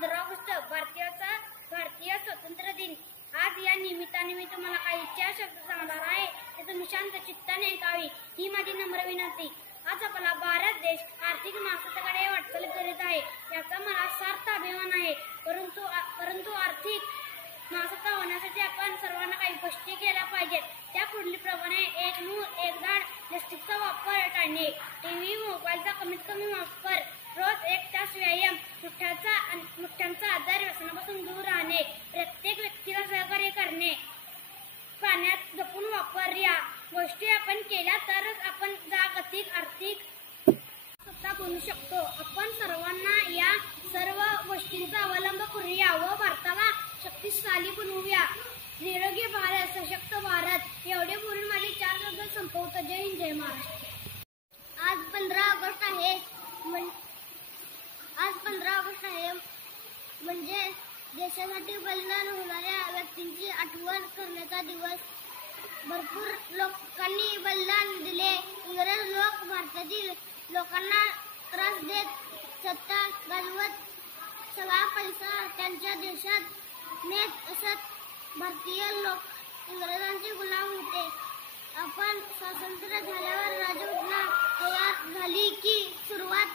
15 August भारतीय स्वातंत्र्य दिन। आज या निमित्ताने मी तुम्हाला काही 4 शब्द सांगणार आहे, ते तुम्ही शांत चित्ताने ऐकावी ही माझी नम्र विनंती। आज आपला भारत देश आर्थिक मासताकडे वाटचाल करीत आहे, याचा मला सार्थ अभिमान आहे। परंतु आर्थिक मासता होण्यासाठी आपण सर्वांना काही गोष्टी केल्या पाहिजेत। त्या पुढीलप्रमाणे एक मूल एक झाड, प्लास्टिकचा वापर टाळणे, टीव्ही मोबाईलचा कमीत कमी वापर, रोज 1 तास व्यायाम, मुठ्यांचा आजार, व्यसनापासून दूर राहणे, प्रत्येक व्यक्तीला सहकार्य करणे, पाण्यात जपून वापर या गोष्टी आपण केल्या तरच आपण जागतिक आर्थिक सत्ता बनू शकतो। आपण सर्वांना या सर्व गोष्टींचा अवलंब करूया व भारताला शक्तिशाली बनवूया। निरोगी भारत, सशक्त भारत एवढे बोलून माझे 4 शब्द संपवतो। जय हिंद, जय महाराष्ट्र। आज 15 ऑगस्ट आहे म्हणजे देशासाठी बलिदान होणाऱ्या व्यक्तींची आठवण करण्याचा दिवस। भरपूर लोकांनी बलिदान दिले। इंग्रज लोक भारतातील लोकांना त्रास देत, सत्ता गाजवत सगळा पैसा त्यांच्या देशात नेत असत। भारतीय लोक इंग्रजांचे गुलाम होते। आपण स्वातंत्र्य झाल्यावर राज्यघटना तयार झाली की सुरुवात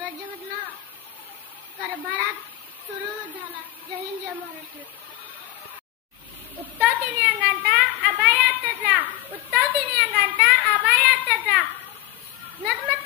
राज्यघटना कारभारात सुरू झाला। जय हिंद, जय महाराष्ट्र। उत्तव तिने अंगांता अभयातचा, उत्तव तिने अंगांता अभयातचा, नतमत